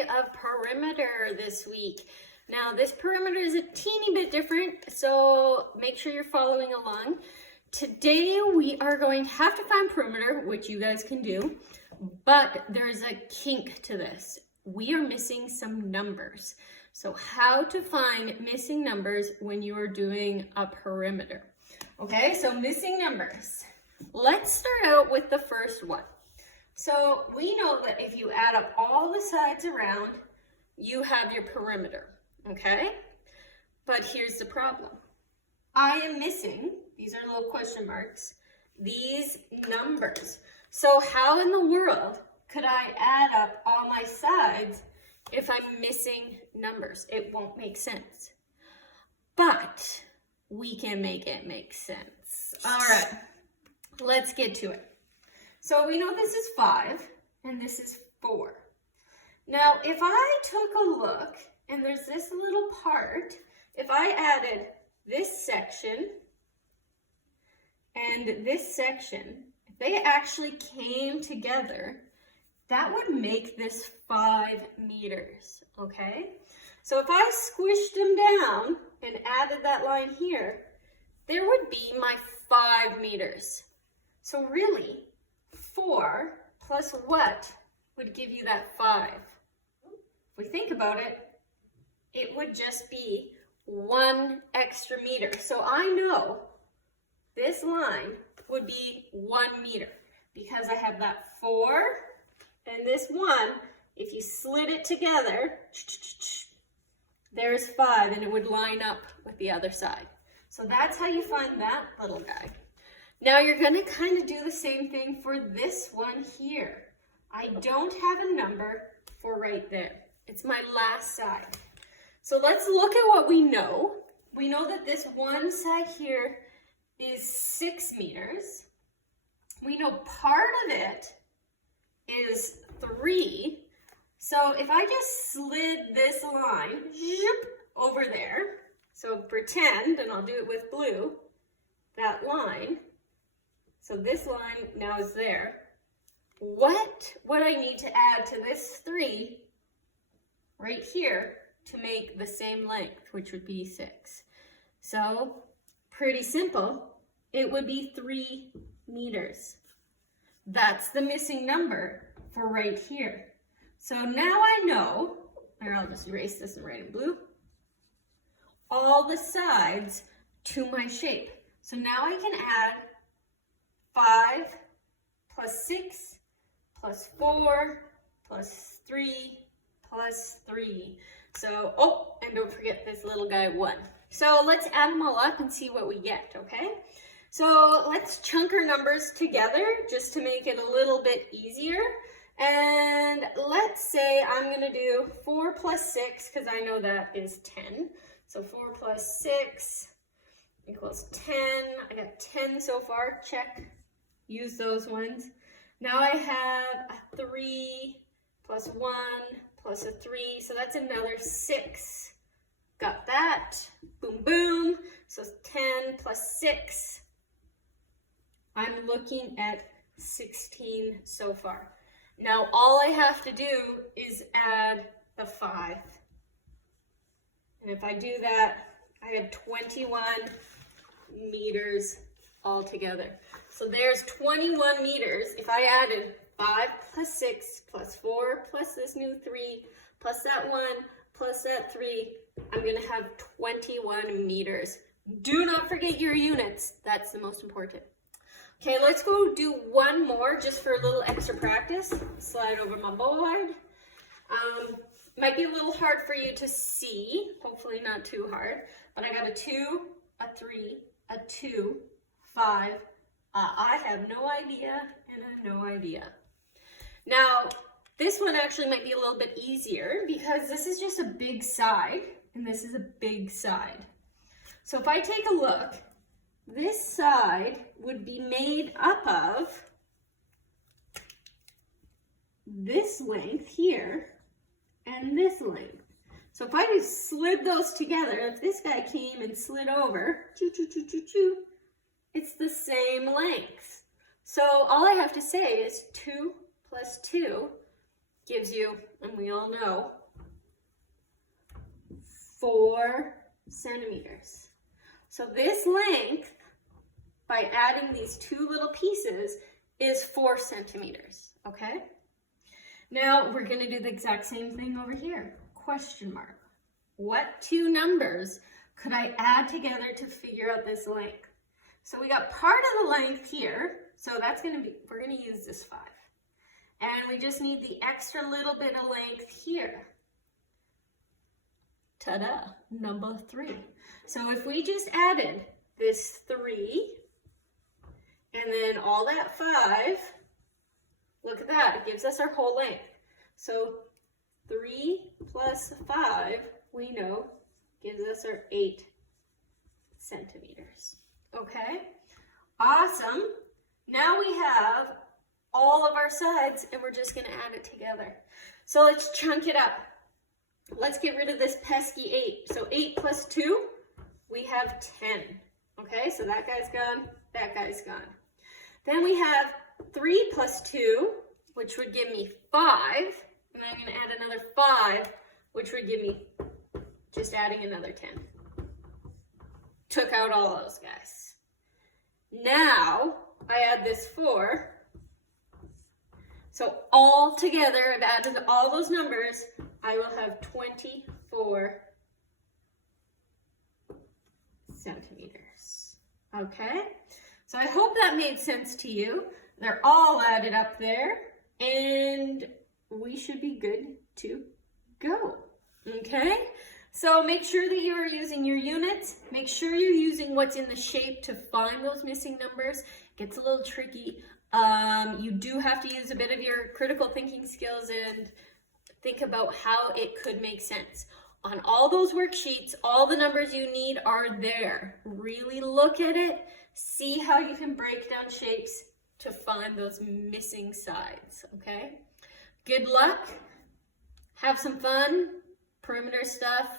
day of perimeter this week. Now this perimeter is a teeny bit different, so make sure you're following along. Today we are going to have to find perimeter, which you guys can do, but there's a kink to this. We are missing some numbers. So how to find missing numbers when you are doing a perimeter. Okay, so missing numbers. Let's start out with the first one. So we know that if you add up all the sides around, you have your perimeter, okay? But here's the problem. I am missing, these are little question marks, these numbers. So how in the world could I add up all my sides if I'm missing numbers? It won't make sense. But we can make it make sense. All right, let's get to it. So we know this is 5 and this is 4. Now, if I took a look and there's this little part, if I added this section and this section, if they actually came together, that would make this 5 meters, okay? So if I squished them down and added that line here, there would be my 5 meters. So really, 4 plus what would give you that 5? If we think about it, it would just be 1 extra meter. So I know this line would be 1 meter because I have that 4 and this 1. If you slid it together, there's 5 and it would line up with the other side. So that's how you find that little guy. Now you're going to kind of do the same thing for this one here. I don't have a number for right there. It's my last side. So let's look at what we know. We know that this one side here is 6 meters. We know part of it is 3. So if I just slid this line over there, so pretend, and I'll do it with blue, that line, so this line now is there. What would I need to add to this 3 right here to make the same length, which would be 6? So pretty simple. It would be 3 meters. That's the missing number for right here. So now I know, or I'll just erase this and write in blue, all the sides to my shape. So now I can add 5 plus 6 plus 4 plus 3 plus 3. So, oh, and don't forget this little guy 1. So let's add them all up and see what we get, okay? So let's chunk our numbers together just to make it a little bit easier. And let's say I'm gonna do 4 plus 6, because I know that is 10. So 4 plus 6 equals 10. I got 10 so far, check. Use those ones. Now I have a 3 plus 1 plus a 3, so that's another 6. Got that, boom, boom. So 10 plus 6. I'm looking at 16 so far. Now all I have to do is add the 5. And if I do that, I have 21 meters altogether. So there's 21 meters. If I added 5 plus 6 plus 4 plus this new 3 plus that 1 plus that 3, I'm gonna have 21 meters. Do not forget your units. That's the most important. Okay, let's go do one more just for a little extra practice. Slide over my board. Might be a little hard for you to see, hopefully not too hard, but I got a 2, a 3, a 2, 5. I have no idea and I have no idea. Now, this one actually might be a little bit easier because this is just a big side and this is a big side. So if I take a look, this side would be made up of this length here and this length. So if I just slid those together, if this guy came and slid over, it's the same length. So all I have to say is 2 plus 2 gives you and we all know 4 centimeters. So this length, by adding these 2 little pieces, is 4 centimeters, okay? Now we're gonna do the exact same thing over here. Question mark. What 2 numbers could I add together to figure out this length? So we got part of the length here, so that's gonna be, we're gonna use this 5. And we just need the extra little bit of length here. Ta-da, number 3. So if we just added this 3, and then all that 5, look at that, it gives us our whole length. So 3 plus 5, we know, gives us our 8 centimeters. Okay, awesome. Now we have all of our sides and we're just gonna add it together. So let's chunk it up. Let's get rid of this pesky 8. So 8 plus 2, we have 10. Okay, so that guy's gone, that guy's gone. Then we have 3 plus 2, which would give me 5. And I'm gonna add another 5, which would give me, just adding another 10. Took out all those guys. Now, I add this 4. So all together, I've added all those numbers, I will have 24 centimeters. Okay? So I hope that made sense to you. They're all added up there, and we should be good to go. Okay? So make sure that you are using your units. Make sure you're using what's in the shape to find those missing numbers. It gets a little tricky. You do have to use a bit of your critical thinking skills and think about how it could make sense. On all those worksheets, all the numbers you need are there. Really look at it. See how you can break down shapes to find those missing sides, okay? Good luck. Have some fun. Perimeter stuff.